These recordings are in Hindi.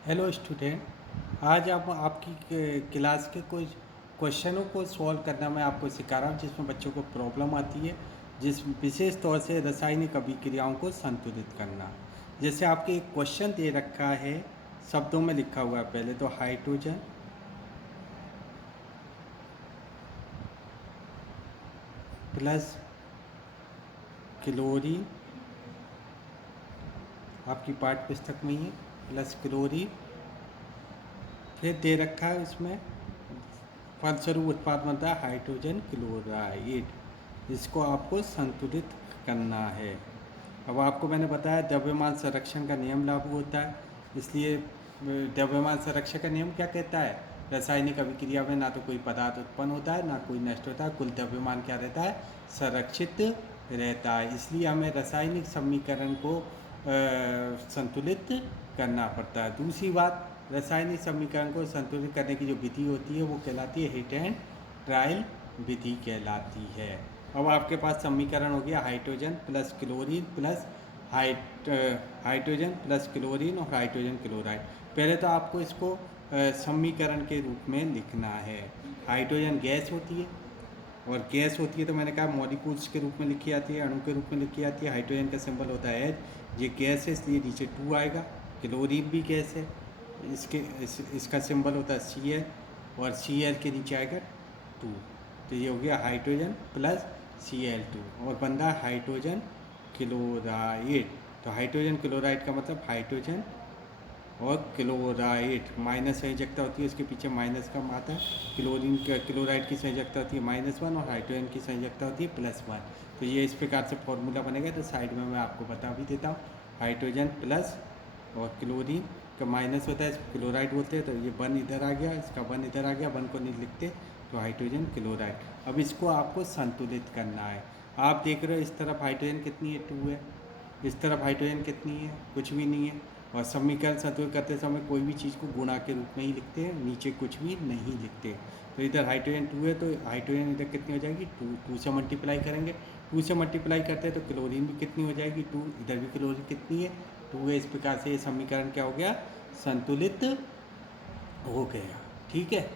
Hello student. आज आप आपकी क्लास के कुछ क्वेश्चनों को सॉल्व करना मैं आपको सिखा रहा हूँ जिसमें बच्चों को प्रॉब्लम आती है, जिस विशेष तौर से रासायनिक अभिक्रियाओं को संतुलित करना। जैसे आपके एक क्वेश्चन दे रखा है, शब्दों में लिखा हुआ है। पहले तो हाइड्रोजन प्लस क्लोरीन, आपकी पाठ्य पुस्तक में ही है, प्लस क्लोरीन। फिर दे रखा है इसमें फलस्वरूप उत्पाद बनता है हाइड्रोजन क्लोराइड। इसको आपको संतुलित करना है। अब आपको मैंने बताया द्रव्यमान संरक्षण का नियम लागू होता है, इसलिए द्रव्यमान संरक्षण का नियम क्या कहता है? रासायनिक अभिक्रिया में ना तो कोई पदार्थ उत्पन्न होता है ना कोई नष्ट होता है, कुल द्रव्यमान क्या रहता है? संरक्षित रहता है। इसलिए हमें रासायनिक समीकरण को संतुलित करना पड़ता है। दूसरी बात, रासायनिक समीकरण को संतुलित करने की जो विधि होती है वो कहलाती है हिट एंड ट्रायल विधि कहलाती है। अब आपके पास समीकरण हो गया hydrogen plus chlorine plus hydrogen plus chlorine और हाइड्रोजन क्लोराइड। पहले तो आपको इसको समीकरण के रूप में लिखना है। हाइड्रोजन गैस होती है और गैस होती है तो मैंने कहा मॉलिक्यूल्स के रूप में लिखी जाती है, अणु के रूप में लिखी जाती है। हाइड्रोजन का सिंबल होता है H, ये गैस है इसलिए नीचे 2 आएगा। क्लोरीन भी गैस है, इसका सिंबल होता है Cl और Cl के नीचे आएगा 2। तो ये हो गया हाइड्रोजन प्लस Cl2 और बन रहा हाइड्रोजन क्लोराइड। तो हाइड्रोजन क्लोराइड का मतलब हाइड्रोजन और क्लोराइड, माइनस संयोजकता होती है, उसके पीछे माइनस का आता है। क्लोराइड की संयोजकता होती है -1 और हाइड्रोजन की संयोजकता होती है +1। तो ये इस प्रकार से फॉर्मूला बनेगा। तो साइड में मैं आपको बता भी देता हूँ। हाइड्रोजन प्लस और क्लोरीन का माइनस होता है, इसको क्लोराइड बोलते हैं। तो ये 1 इधर आ गया, इसका 1 इधर आ गया, 1 को नहीं लिखते तो हाइड्रोजन क्लोराइड। अब इसको आपको संतुलित करना है। आप देख रहे हो इस तरफ हाइड्रोजन कितनी है? 2 है। इस तरफ हाइड्रोजन कितनी है? कुछ भी नहीं है। और समीकरण संतुलित करते समय कोई भी चीज़ को गुणा के रूप में ही लिखते हैं, नीचे कुछ भी नहीं लिखते। तो इधर हाइड्रोजन 2 है तो हाइड्रोजन इधर कितनी हो जाएगी? 2 से मल्टीप्लाई करेंगे। 2 से मल्टीप्लाई करते हैं तो क्लोरीन भी कितनी हो जाएगी? 2। इधर भी क्लोरीन कितनी है? 2 है। इस प्रकार से ये समीकरण क्या हो गया? संतुलित हो गया। ठीक है,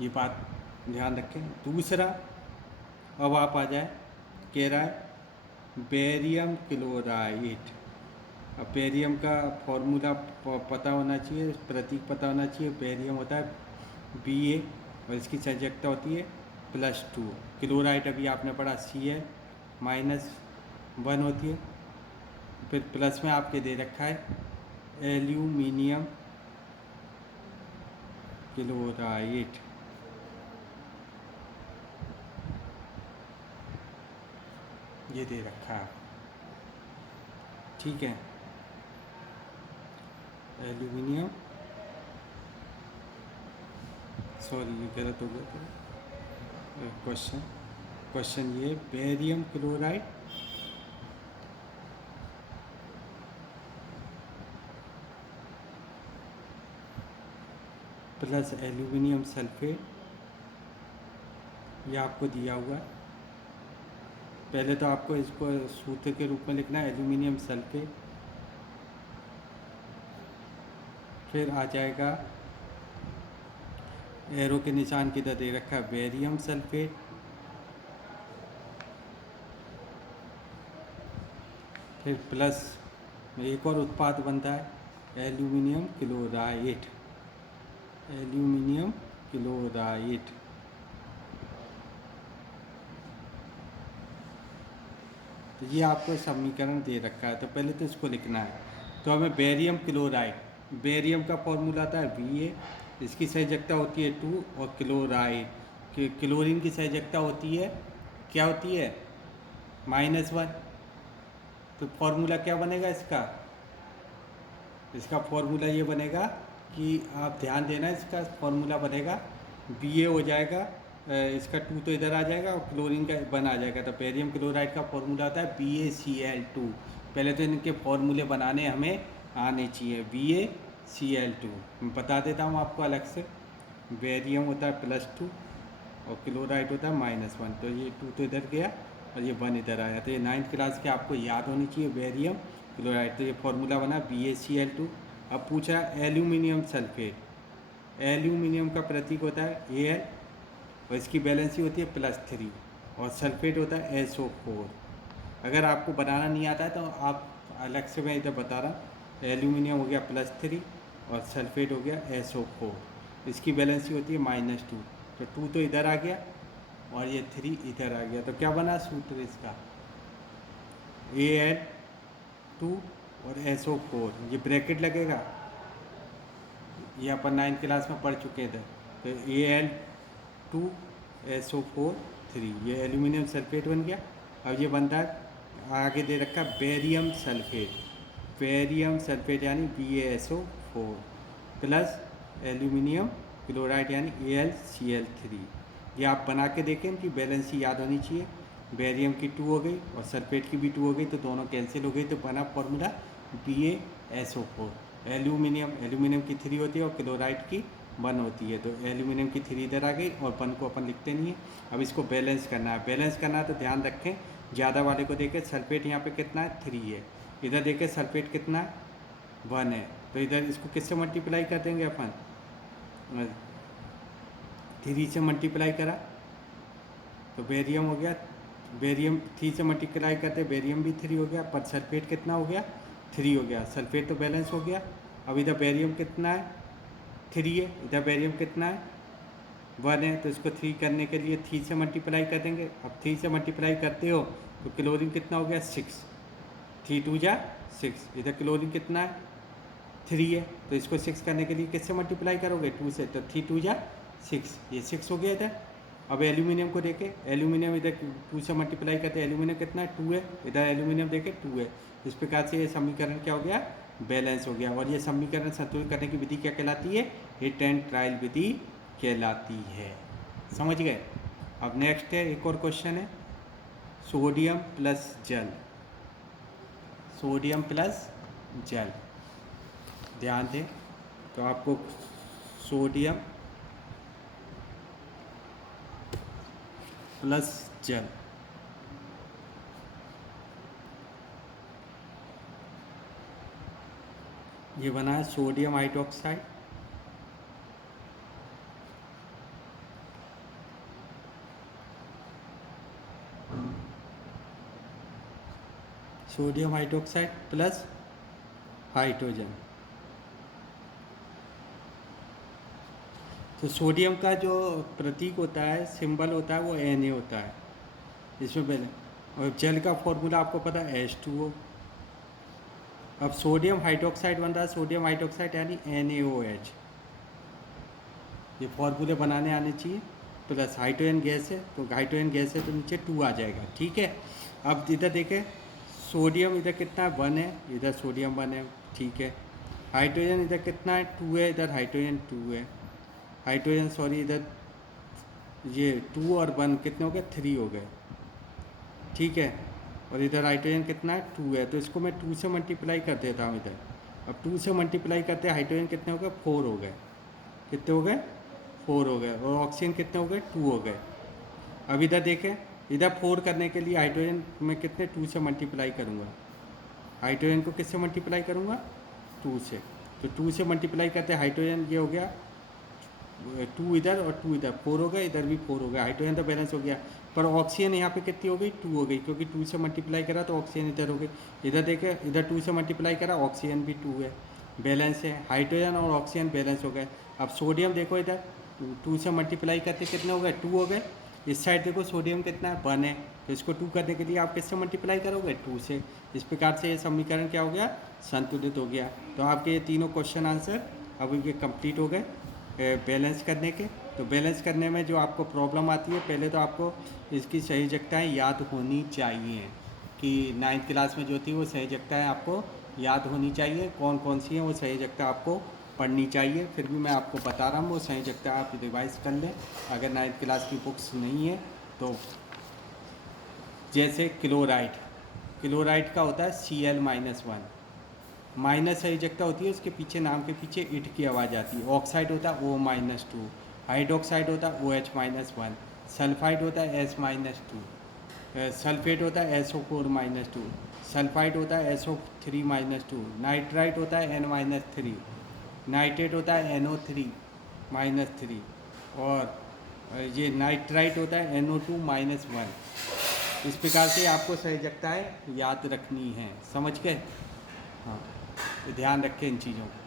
ये बात ध्यान रखें। दूसरा, अब आप आ जाए, कह रहा है बेरियम क्लोराइड। अब बेरियम का फॉर्मूला पता होना चाहिए, प्रतीक पता होना चाहिए। बेरियम होता है Ba और इसकी संयोजकता होती है +2। क्लोराइड अभी आपने पढ़ा Cl -1 होती है। फिर प्लस में आपके दे रखा है एल्यूमिनियम क्लोराइड। ये दे रखा है, ठीक है। एल्यूमिनियम, सॉरी ये गलत हो गया। क्वेश्चन ये barium chloride plus aluminium sulphate, ये आपको दिया हुआ है। पहले तो आपको इसको सूत्र के रूप में लिखना है एल्यूमिनियम सल्फेट, फिर आ जाएगा एरो के निशान की तरह दे रखा है बेरियम सल्फेट, फिर प्लस में एक और उत्पाद बनता है एल्यूमिनियम क्लोराइड। एल्यूमिनियम क्लोराइड, तो ये आपको समीकरण दे रखा है। तो पहले तो इसको लिखना है। तो हमें बेरियम क्लोराइड, बेरियम का फॉर्मूला आता है Ba, इसकी संयोजकता होती है 2 और क्लोराइड क्लोरीन की संयोजकता होती है, क्या होती है? -1। तो फॉर्मूला क्या बनेगा इसका? इसका फॉर्मूला ये बनेगा कि आप ध्यान देना, इसका फॉर्मूला बनेगा Ba हो जाएगा, इसका 2 तो इधर आ जाएगा और क्लोरीन का 1 आ जाएगा। तो बेरियम क्लोराइड का फॉर्मूला होता है BaCl2। पहले तो इनके फॉर्मूले बनाने हमें आने चाहिए। BaCl2 मैं बता देता हूँ आपको अलग से। बेरियम होता है +2 और क्लोराइड होता है -1। तो ये 2 तो इधर गया और ये 1 इधर आया। तो ये 9th क्लास के आपको याद होनी चाहिए बेरियम क्लोराइड। तो ये फॉर्मूला बना BaCl2 अब पूछ रहा है एल्यूमिनियम सल्फेट। एल्यूमिनियम का प्रतीक होता है Al और इसकी वैलेंसी होती है +3 और सल्फेट होता है SO4। अगर आपको बनाना नहीं आता है तो आप अलग से, मैं इधर बता रहा, एल्यूमिनियम हो गया +3 और सल्फेट हो गया SO4। इसकी वैलेंसी होती है -2, तो 2 तो इधर आ गया और ये 3 इधर आ गया, तो क्या बना सूत्र इसका, Al2 और SO4। ये ब्रैकेट लगेगा, ये अपन 9th क्लास में पढ़ चुके थे। तो Al2 SO4 3, ये एल्यूमिनियम सल्फेट बन गया। अब ये बनता है, आगे दे रखा बेरियम सल्फेट। बेरियम सल्फेट यानी BaSO4 प्लस एल्यूमिनियम क्लोराइड यानी AlCl3। ये आप बना के देखें, इनकी बैलेंसी याद होनी चाहिए। बेरियम की 2 हो गई और सल्फेट की भी 2 हो गई, तो दोनों कैंसिल हो गई, तो बना फॉर्मूला BaSO4। एल्यूमिनियम की 3 होती है और क्लोराइड की 1 होती है, तो एल्यूमिनियम की 3 इधर आ गई और 1 को अपन लिखते नहीं है। अब इसको बैलेंस करना है। बैलेंस करना है तो ध्यान रखें, ज़्यादा वाले को देखें, सल्फेट यहाँ पे कितना है 3 है, इधर देखें सल्फेट कितना है 1 है, तो इधर इसको किससे मल्टीप्लाई कर देंगे अपन, 3 से मल्टीप्लाई करा तो बेरियम हो गया, बेरियम 3 से मल्टीप्लाई करते बेरियम भी 3 हो गया, पर सल्फेट कितना हो गया 3 हो गया, सल्फेट तो बैलेंस हो गया। अब इधर बेरियम कितना है 3 है, इधर बेरियम कितना है 1 है, तो इसको 3 करने के लिए 3 से मल्टीप्लाई कर देंगे। अब 3 से मल्टीप्लाई करते हो तो क्लोरीन कितना हो गया 6, 3 2 जा 6, इधर क्लोरीन कितना है 3 है, तो इसको 6 करने के लिए किससे मल्टीप्लाई करोगे 2 से, तो 3 2 जा 6, ये 6 हो गया इधर। अब एल्यूमिनियम को देखें, एल्यूमिनियम इधर 2 से मल्टीप्लाई करते हैं, एल्यूमिनियम कितना है 2 है, इधर एल्यूमिनियम देखें 2 है। इस प्रकार से ये समीकरण क्या हो गया, बैलेंस हो गया। और ये समीकरण संतुलित करने की विधि क्या कहलाती है, हिट एंड ट्रायल विधि कहलाती है। समझ गए। अब नेक्स्ट है, एक और क्वेश्चन है, सोडियम प्लस जल। सोडियम प्लस जल, ध्यान दें, तो आपको सोडियम प्लस जल, ये बना है sodium hydroxide sodium hydroxide plus hydrogen. तो सोडियम का जो प्रतीक होता है, सिंबल होता है, वो Na होता है इसमें पहले, और जल का फॉर्मूला आपको पता है H2O। अब सोडियम हाइड्रोक्साइड बन रहा है, सोडियम हाइड्रोक्साइड यानी NaOH, ये फॉर्मूले बनाने आने चाहिए। प्लस हाइड्रोजन गैस है, तो हाइड्रोजन गैस है तो नीचे 2 आ जाएगा, ठीक है। अब इधर देखें, सोडियम इधर कितना है 1 है, इधर सोडियम 1 है, ठीक है। हाइड्रोजन इधर कितना है 2 है, इधर हाइड्रोजन 2 है, हाइड्रोजन सॉरी इधर ये 2 और 1 कितने हो गए 3 हो गए, ठीक है। और इधर हाइड्रोजन कितना है 2 है, तो इसको मैं 2 से मल्टीप्लाई कर देता हूँ इधर। अब 2 से मल्टीप्लाई करते हाइड्रोजन कितने हो गए 4 हो गए, कितने हो गए 4 हो गए, और ऑक्सीजन कितने हो गए 2 हो गए। अब इधर देखें, इधर 4 करने के लिए हाइड्रोजन में कितने 2 से मल्टीप्लाई करूँगा, हाइड्रोजन को किससे मल्टीप्लाई करूँगा 2 से, तो 2 से मल्टीप्लाई करते हाइड्रोजन ये हो गया 2 इधर और 2 इधर, 4 हो गए, इधर भी 4 हो गया, हाइड्रोजन तो बैलेंस हो गया। पर ऑक्सीजन यहाँ पे कितनी हो गई 2 हो गई, क्योंकि 2 से मल्टीप्लाई करा तो ऑक्सीजन इधर हो गई। इधर देखे, इधर 2 से मल्टीप्लाई करा, ऑक्सीजन भी 2 है, बैलेंस है, हाइड्रोजन और ऑक्सीजन बैलेंस हो गए। अब सोडियम देखो, इधर 2 से मल्टीप्लाई करते कितने हो गए 2 हो गए। इस साइड देखो सोडियम कितना है 1 है, तो इसको 2 करने के लिए आप किससे मल्टीप्लाई करोगे 2 से। इस प्रकार से ये समीकरण क्या हो गया, संतुलित हो गया। तो आपके ये तीनों क्वेश्चन आंसर अब ये कंप्लीट हो गए बैलेंस करने के। तो बैलेंस करने में जो आपको प्रॉब्लम आती है, पहले तो आपको इसकी संयोजकताएँ याद होनी चाहिए, कि 9th क्लास में जो थी वो संयोजकताएँ आपको याद होनी चाहिए, कौन कौन सी हैं वो संयोजकता आपको पढ़नी चाहिए। फिर भी मैं आपको बता रहा हूँ, वो संयोजकता आप रिवाइज कर लें अगर 9th क्लास की बुक्स नहीं है तो। जैसे क्लोराइड, क्लोराइड का होता है Cl-1, माइनस संयोजकता होती है, उसके पीछे नाम के पीछे इट की आवाज़ आती है। ऑक्साइड होता है O-2, हाइड्रोक्साइड होता है OH-1, सल्फाइड होता है S-2, सल्फेट होता है SO4-2, सल्फाइड होता है SO3-2, नाइट्राइट होता है N-3, नाइट्रेट होता है NO3-3 और ये नाइट्राइट होता है NO2-1। इस प्रकार से आपको संयोजकताएँ याद रखनी हैं, समझ गए? हाँ, ध्यान रखें इन चीज़ों को।